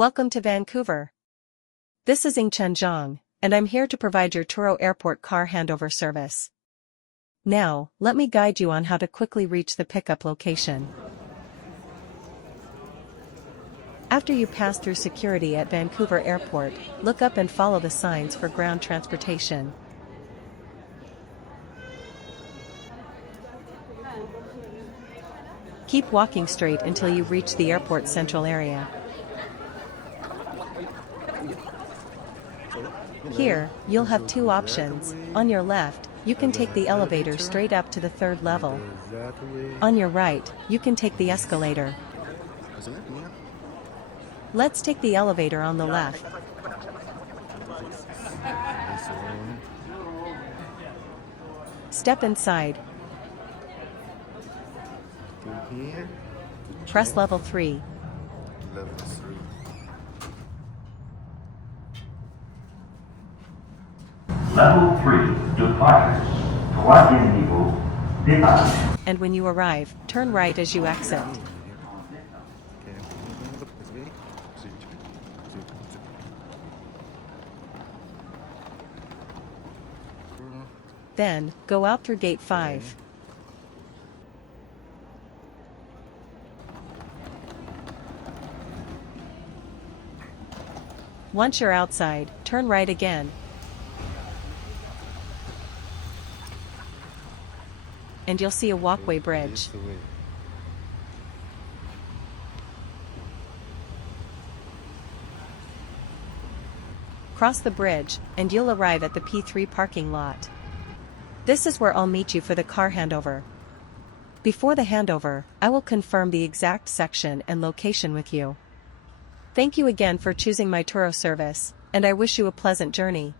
Welcome to Vancouver. This is Yingchun Z, and I'm here to provide your Turo Airport car handover service. Now, let me guide you on how to quickly reach the pickup location. After you pass through security at Vancouver Airport, look up and follow the signs for ground transportation. Keep walking straight until you reach the airport central area. Here, you'll have two options. On your left, you can take the elevator straight up to the third level. On your right, you can take the escalator. Let's take the elevator on the left. Step inside. Press level 3. Level 3, departures. Troisième niveau, départ. And when you arrive, turn right as you exit. Then, go out through gate 5. Once you're outside, turn right again. And you'll see a walkway bridge. Cross the bridge, and you'll arrive at the P3 parking lot. This is where I'll meet you for the car handover. Before the handover, I will confirm the exact section and location with you. Thank you again for choosing my Turo service, and I wish you a pleasant journey.